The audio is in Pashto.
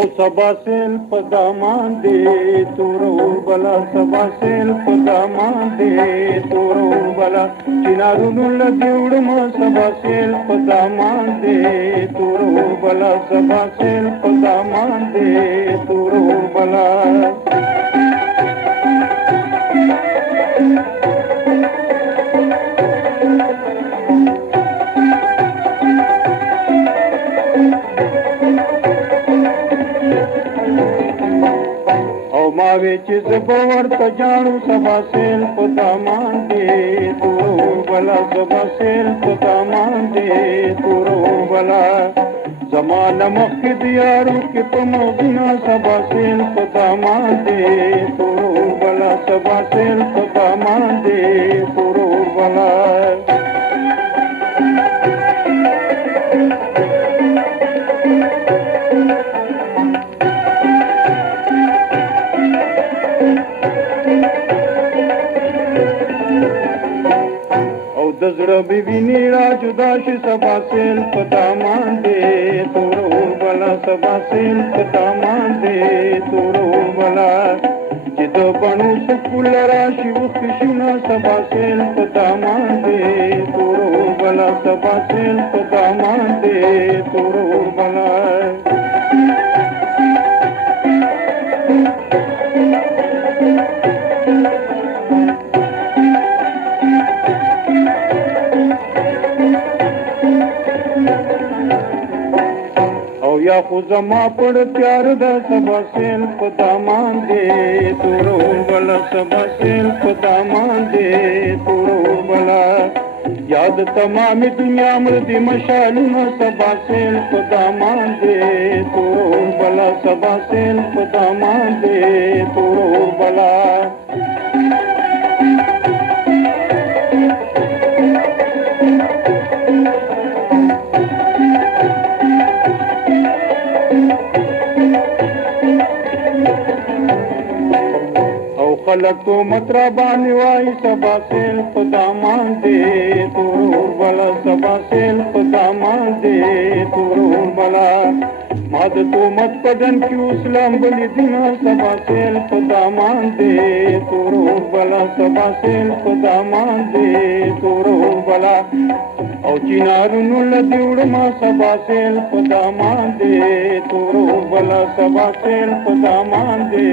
او سبا سیل په دامان دی تورو بلا سبا سیل په دامان دی تورو بلا چنارونو لدیوړ ما سبا سیل په دامان دی تورو بلا سبا سیل په دامان دی تورو بلا मावे चिज बवर तजाणू सभा सेल पुदामान दे तुरो बला सभा सेल पुदामान दे तुरो बला जमाना मक्द यारू कि तुम बिना सभा सेल पुदामान दे तुरो बला सभा सेल पुदामान दे तुरो बला दजड़ बिविनी राजुदाशी सभा सेल पदामान दे तुरो बला सभा सेल पदामान दे तुरो बला जिद बनू सुकुल राशि उखिशुना सभा सेल पदामान दे तुरो बला सभा सेल पदामान दे तुरो बला या खुजमा पड़ प्यार द सभा सेल पदामान दे तुरो बला सभा सेल पदामान दे तुरो बला याद तमाम दुनिया मृदी मशालू न सभा सेल पदामान दे तुरो बला सभा सेल पदामान दे तुरो बला खलक तो मतरा बानी वाई सभा सेल पदामान दे तुरो बला सभा सेल पदामान दे तुरो बला मद तो मत पदन की उस्लाम बलि दिना सभा सेल पदामान दे तुरो बला सभा सेल पदामान दे तुरो बला औ चिनारुनु लदिउड़ मा सभा सेल पदामान दे तुरो बला सभा सेल पदामान दे